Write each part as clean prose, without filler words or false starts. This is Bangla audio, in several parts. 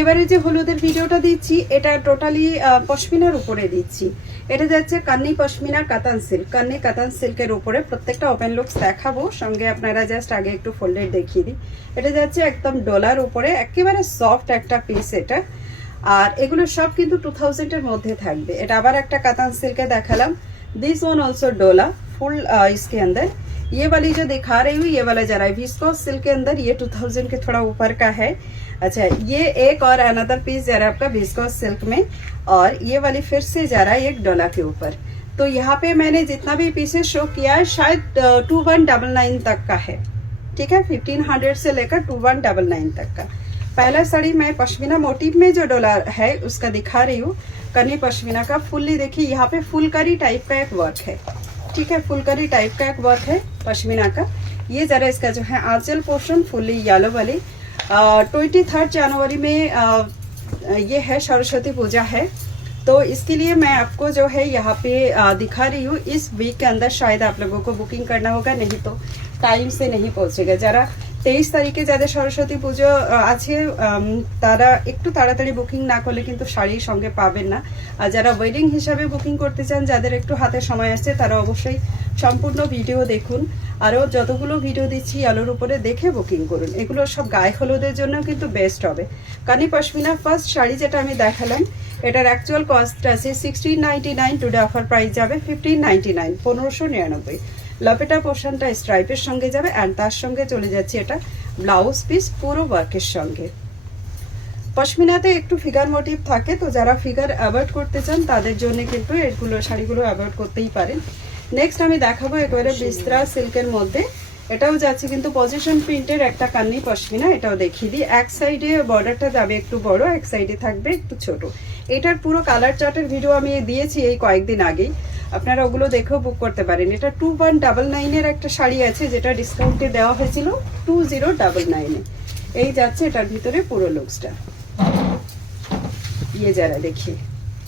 এবারে যে হলুদের ভিডিওটা দিচ্ছি এটা টোটালি পশমিনার উপরে দিচ্ছি। এটা যাচ্ছে কান্নি পশমিনা কাতান সিল্ক, কান্নি কাতান সিল্কের উপরে। প্রত্যেকটা ওপেন লুকস দেখাবো, সঙ্গে আপনারা জাস্ট আগে একটু ফোল্ডেড দেখিয়ে দিই। এটা যাচ্ছে একদম ডলার উপরে, একেবারে সফট একটা পিস এটা। আর এগুলো সব কিন্তু 2000 এর মধ্যে থাকবে। এটা আবার একটা কাতান সিল্কে দেখালাম। दिस वन ऑल्सो डोला फुल इसके अंदर। ये वाली जो दिखा रही हूँ ये वाला जरा विस्कोस सिल्क के अंदर, ये 2000 के थोड़ा ऊपर का है। अच्छा, ये एक और अनदर पीस जा रहा है आपका विस्कोस सिल्क में, और ये वाली फिर से जा रहा है एक डोला के ऊपर। तो यहाँ पे मैंने जितना भी पीसेस शो किया है शायद 2199 तक का है, ठीक है। 1500 से लेकर 2199 तक का। पहला साड़ी मैं पश्मीना मोटिव में जो डोला है उसका दिखा रही हूँ, कनी पश्मीना का। फुल्ली देखिए यहाँ पे फुलकारी टाइप का एक वर्क है, ठीक है। फुलकारी टाइप का एक वर्क है पश्मीना का। ये जरा इसका जो है आंचल पोर्शन फुल्ली येलो वाली। 23 जनवरी में ये है सरस्वती पूजा है, तो इसके लिए मैं आपको जो है यहाँ पे दिखा रही हूँ। इस वीक के अंदर शायद आप लोगों को बुकिंग करना होगा, नहीं तो टाइम से नहीं पहुँचेगा। जरा 23 তারিখে যাদের সরস্বতী পুজো আছে তারা একটু তাড়াতাড়ি বুকিং না করলে কিন্তু শাড়ির সঙ্গে পাবেন না। আর যারা ওয়েডিং হিসাবে বুকিং করতে চান, যাদের একটু হাতে সময় আসছে, তারা অবশ্যই সম্পূর্ণ ভিডিও দেখুন। আরও যতগুলো ভিডিও দিচ্ছি আলোর উপরে দেখে বুকিং করুন। এগুলো সব গায়ে হলুদের জন্য কিন্তু বেস্ট হবে। কানি পশমিনা ফার্স্ট শাড়ি যেটা আমি দেখালাম, এটার অ্যাকচুয়াল কস্ট আছে 1699, টুডে অফার প্রাইস যাবে 1599, 1599। লপেটা পোর্শনটা স্ট্রাইপের সঙ্গে যাবে, অ্যান্ড তার সঙ্গে চলে যাচ্ছে এটা ব্লাউজ পিস পুরো ওয়ার্কের সঙ্গে। পশমিনাতে একটু ফিগার মোটিভ থাকে, তো যারা ফিগার অ্যাভয়েড করতে চান তাদের জন্য কিন্তু এগুলো শাড়িগুলো অ্যাভয়েড করতেই পারেন। নেক্সট আমি দেখাবো একেবারে বিস্ত্রা সিল্কের মধ্যে। এটাও যাচ্ছে কিন্তু পজিশন প্রিন্টের একটা কান্নি পশমিনা। এটাও দেখিয়ে দিই। এক সাইডে বর্ডারটা যাবে একটু বড়, এক সাইডে থাকবে একটু ছোট। এটার পুরো কালার চার্টের ভিডিও আমি দিয়েছি এই কয়েকদিন আগেই, আপনারা ওগুলো দেখেও বুক করতে পারেন। এটা 2199 এর একটা শাড়ি আছে যেটা ডিসকাউন্টে দেওয়া হয়েছিল 2099 এ। এই যাচ্ছে এটার ভিতরে পুরো লুকসটা। ये जरा देखिए,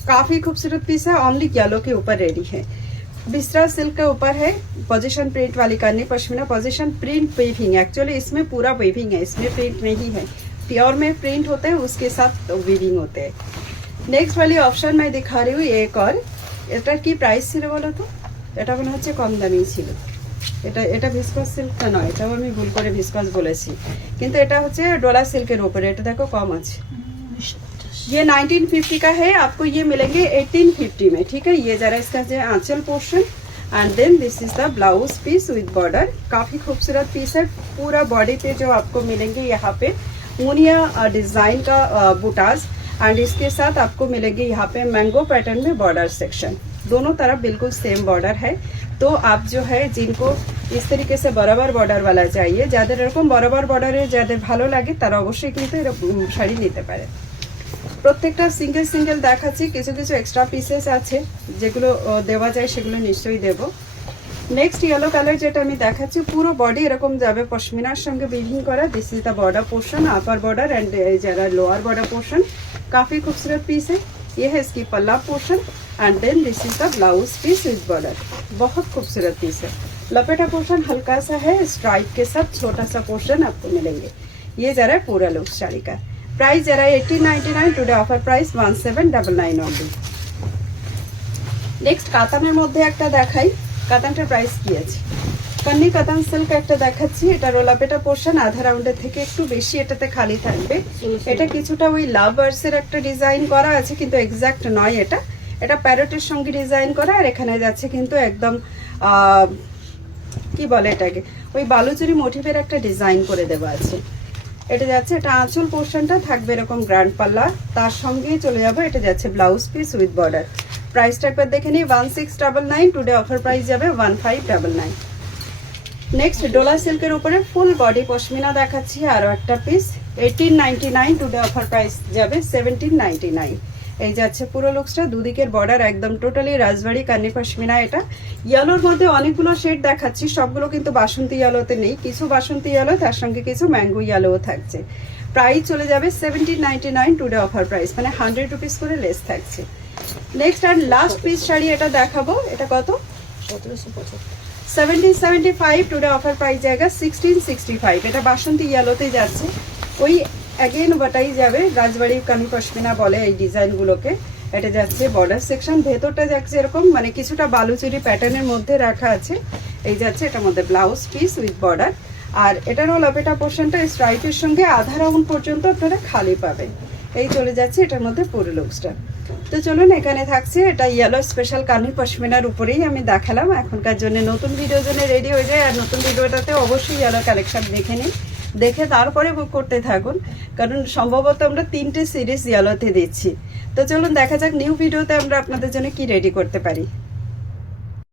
काफी खूबसूरत पीस है, ओनली येलो के ऊपर रेडी है। बिस्त्रा सिल्क के ऊपर है, पोजीशन प्रिंट वाली करनी pashmina. Position print weaving, actually इसमें पूरा वेविंग है, इसमें प्रिंट नहीं है। प्योर में प्रिंट होते हैं, उसके साथ वेविंग होते हैं। नेक्स्ट वाली ऑप्शन मैं दिखा रही हूँ एक और। এটার কি প্রাইস ছিল বলো তো? এটা মনে হচ্ছে কম দামি ছিল। এটা ভিসকস সিল্কটা নয়, এটাও আমি ভুল করে ভিসকস বলেছি, কিন্তু এটা হচ্ছে ডোলা সিল্কের উপরে। এটা দেখো কম আছে। ये 1950 का है, आपको ये मिलेंगे 1850 में, ठीक है। ये जरा इसका जो आंचल portion, and then this is the blouse piece with border. काफी खूबसूरत पीस है। पूरा बॉडी पे जो आपको मिलेंगे यहाँ पे मुनिया डिजाइन का बूटास, एंड इसके साथ आपको मिलेगी यहाँ पे मैंगो पैटर्न में बॉर्डर सेक्शन। दोनों तरफ बिल्कुल सेम बॉर्डर है। तो आप जो है जिनको इस तरीके से बराबर बॉर्डर वाला चाहिए, যাদের এরকম বরাবর বর্ডারে যাদের ভালো লাগে তারা অবশ্যই কিন্তু এরকম শাড়ি নিতে পারে। প্রত্যেকটা সিঙ্গেল সিঙ্গেল দেখাচ্ছি, কিছু কিছু এক্সট্রা পিসেস আছে যেগুলো দেওয়া যায়, সেগুলো নিশ্চয়ই দেব। নেক্সট येलो কালার যেটা আমি দেখাচ্ছি, পুরো বডি এরকম যাবে পশমিনার সঙ্গে উইভিং করা। This is the border portion, upper border and जरा लोअर बॉर्डर पोर्शन। काफी खूबसूरत पीस है। ये है इसकी पल्ला portion, and then this is the blouse piece with border. बहुत खूबसूरत पीस है। लपेटा पोर्शन हल्का सा है, स्ट्राइप के साथ छोटा सा पोर्शन आपको मिलेंगे। ये जरा पूरा लुक साड़ी का। प्राइस जरा 1899, today offer price 1799 only. Next কাতানের মধ্যে একটা দেখাই। কাতানটার প্রাইস কি আছে? কান্নি কাতান সিল্ক একটা দেখাচ্ছি। এটা রোলাপেটা পোর্শন, আধা রাউন্ডের থেকে একটু বেশি এটাতে খালি থাকবে। এটা কিছুটা ওই লাভ বার্ডসের একটা ডিজাইন করা আছে, কিন্তু এক্সাক্ট নয় এটা। এটা প্যারটের সঙ্গে ডিজাইন করা, আর এখানে যাচ্ছে কিন্তু একদম কি বলে এটাকে, ওই বালুচুরি মোটিভের একটা ডিজাইন করে দেওয়া আছে। এটা যাচ্ছে, এটা আঁচল পোর্শনটা থাকবে এরকম গ্র্যান্ড পাল্লা, তার সঙ্গেই চলে যাবে। এটা যাচ্ছে ব্লাউজ পিস উইথ বর্ডার। প্রাইসটা একবার দেখে নিই, 1699, টুডে অফার প্রাইস যাবে 1599। নেক্সট ডোলা সিল্কের উপরে ফুল বডি পশমিনা দেখাচ্ছি, আরও একটা পিস 1899, টুডে অফার প্রাইস যাবে 1799। এই যাচ্ছে পুরো লুকসটা। দুদিকের বর্ডার একদম টোটালি রাজবাড়ি কান্নি পশমিনা। এটা ইয়েলোর মধ্যে অনেকগুলো শেড দেখাচ্ছি, সবগুলো কিন্তু বাসন্তী ইয়েলোতে নেই। কিছু বাসন্তী ইয়েলো, তার সঙ্গে কিছু ম্যাঙ্গো ইয়েলোও থাকছে। প্রাইস চলে যাবে 1799, টুডে অফার প্রাইস, মানে 100 রুপিস করে লেস থাকছে। নেক্সট আর লাস্ট পিস শাড়ি এটা দেখাবো। এটা কত? 1775, টুডে অফার প্রাইস জায়গা 1665। এটা বাসন্তী ইয়েলোতে যাচ্ছে। ওই অ্যাগেন বাটাই যাবে, রাজবাড়ি কানি পশমিনা বলে এই ডিজাইনগুলোকে। এটা যাচ্ছে বর্ডার সেকশন, ভেতরটা যাচ্ছে এরকম মানে কিছুটা বালুচুরি প্যাটার্নের মধ্যে রাখা আছে। এই যাচ্ছে এটার মধ্যে ব্লাউজ পিস উইথ বর্ডার, আর এটার লপেটা পোর্শনটা স্ট্রাইপের সঙ্গে আধা রাউন্ড পর্যন্ত আপনারা খালি পাবেন। এই চলে যাচ্ছে এটার মধ্যে পুরো লুকসটা। তো চলুন, এখানে থাকছে এটা ইয়েলো স্পেশাল কানি পশমিনার উপরেই আমি দেখালাম। এখনকার জন্য নতুন ভিডিওর জন্য রেডি হয়ে যায়, আর নতুন ভিডিওটাতে অবশ্যই ইয়েলো কালেকশন দেখে নিন, দেখে তারপরে বুক করতে থাকুন, কারণ সম্ভবত আমরা 3টে সিরিজ ইয়েলোতে দিচ্ছি। তো চলুন দেখা যাক নিউ ভিডিওতে আমরা আপনাদের জন্য কি রেডি করতে পারি।